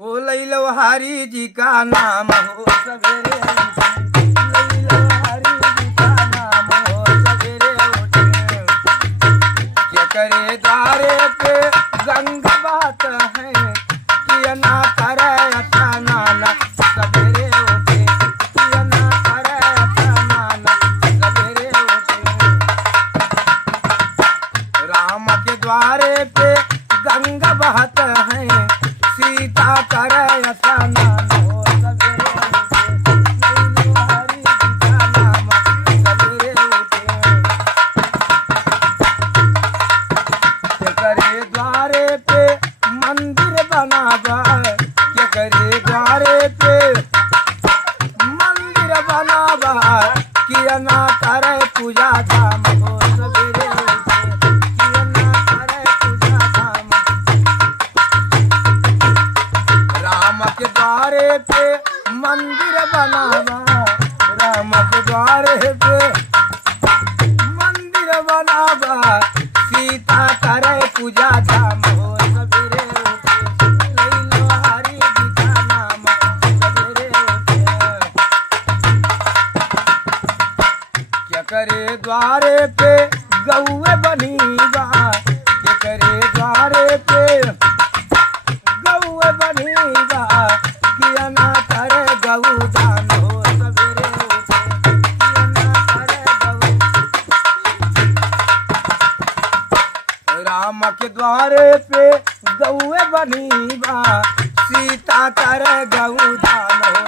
ओ लैलो हरि जी का नाम हो सवेरे उठे, लैलो हरि जी का नाम हो सवेरे उठे। क्या करे द्वारे पे गंगा बात है, किया ना करे अच्छा नाना सवेरे उठे, किया ना करे अच्छा नाना सवेरे उठे। राम के द्वारे पे गंगा बहत है, सीता करे स्नान हो सवेरे उठे, लैलो हरि जी का नाम सवेरे उठे। के करे द्वारे पे मंदिर बनावा, के करे द्वारे पे मंदिर बनावा, किया ना करे पूजा धाम हो सवेरे उठे, किया ना करे पूजा धाम। राम के द्वारे पे मंदिर बनावा, राम के द्वारे पे मंदिर बनावा, सीता करे पूजा धाम हो सवेरे उठे, लैलो हरि जी का नाम सवेरे उठे। क्या करे द्वारे पे गौए बनीबा, क्या करे द्वारे पे गौए बनीबा, किया ना करे गौ दान हो सवेरे उठे, किया ना करे गौ। राम के द्वारे पे गौए बनीबा, सीता करे गौ दान हो